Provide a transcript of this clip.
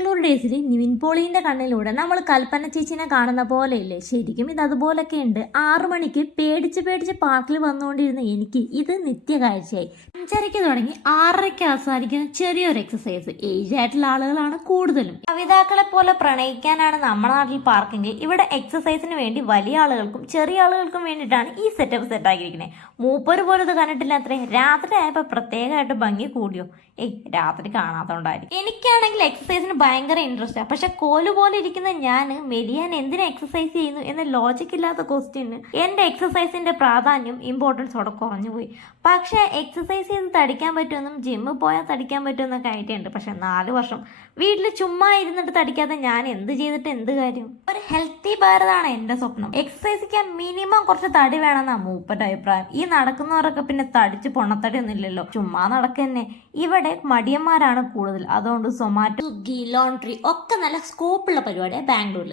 ബാംഗ്ലൂർ ഡേയ്സിൽ നിവിൻ പോളിന്റെ കണ്ണിലൂടെ നമ്മൾ കൽപ്പന ചേച്ചിനെ കാണുന്ന പോലെയില്ലേ, ശരിക്കും ഇത് അതുപോലൊക്കെ ഉണ്ട്. 6 മണിക്ക് പേടിച്ച് പാർക്കിൽ വന്നുകൊണ്ടിരുന്ന എനിക്ക് ഇത് നിത്യകാഴ്ചയായി. 5:30 തുടങ്ങി 6:30 അവസാനിക്കുന്ന ചെറിയൊരു എക്സസൈസ്. ഏജ് ആയിട്ടുള്ള ആളുകളാണ് കൂടുതലും. കവിതാക്കളെ പോലെ പ്രണയിക്കാനാണ് നമ്മുടെ നാട്ടിൽ പാർക്കെങ്കിൽ ഇവിടെ എക്സസൈസിന് വേണ്ടി വലിയ ആളുകൾക്കും ചെറിയ ആളുകൾക്കും വേണ്ടിയിട്ടാണ് ഈ സെറ്റ് ആക്കിയിരിക്കുന്നത്. മൂപ്പര് പോലും ഇത് കണ്ടിട്ടില്ല അത്രേ. രാത്രി ആയപ്പോൾ പ്രത്യേകമായിട്ട് ഭംഗി കൂടിയോ? രാത്രി കാണാത്തോണ്ടായിരിക്കും. എനിക്കാണെങ്കിൽ എക്സസൈസിന് ഭയങ്കര ഇൻട്രസ്റ്റാണ്. പക്ഷെ കോല് പോലെ ഇരിക്കുന്ന ഞാൻ മെലിയാൻ എന്തിനാ എക്സസൈസ് ചെയ്യുന്നു എന്ന ലോജിക് ഇല്ലാത്ത ക്വസ്റ്റ്യന് എന്റെ എക്സസൈസിന്റെ പ്രാധാന്യം ഇമ്പോർട്ടൻസ് അവിടെ കുറഞ്ഞുപോയി. പക്ഷെ എക്സസൈസ് ചെയ്ത് തടിക്കാൻ പറ്റുമെന്നും ജിമ്മിൽ പോയാൽ തടിക്കാൻ പറ്റുമെന്നൊക്കെ ഐഡിയ ഉണ്ട്. പക്ഷെ 4 വർഷം വീട്ടിൽ ചുമ്മാ ഇരുന്നിട്ട് തടിക്കാതെ ഞാൻ എന്ത് ചെയ്തിട്ട് എന്ത് കാര്യം? ഒരു ഹെൽത്തി ഭാരതാണ് എന്റെ സ്വപ്നം. എക്സസൈസ് ചെയ്യാൻ മിനിമം കുറച്ച് തടി വേണമെന്നാണ് മൂപ്പന്റെ അഭിപ്രായം. ഈ നടക്കുന്നവരൊക്കെ പിന്നെ തടിച്ച് പൊണ്ണത്തടി ഒന്നുമില്ലല്ലോ, ചുമ്മാ നടക്കന്നെ. ഇവിടെ മടിയന്മാരാണ് കൂടുതൽ. അതുകൊണ്ട് സൊമാറ്റോ, സ്വിഗ്ഗി, ലോണ്ടറി ഒക്കെ നല്ല സ്കോപ്പുള്ള പരിപാടിയാണ് ബാംഗ്ലൂരിൽ.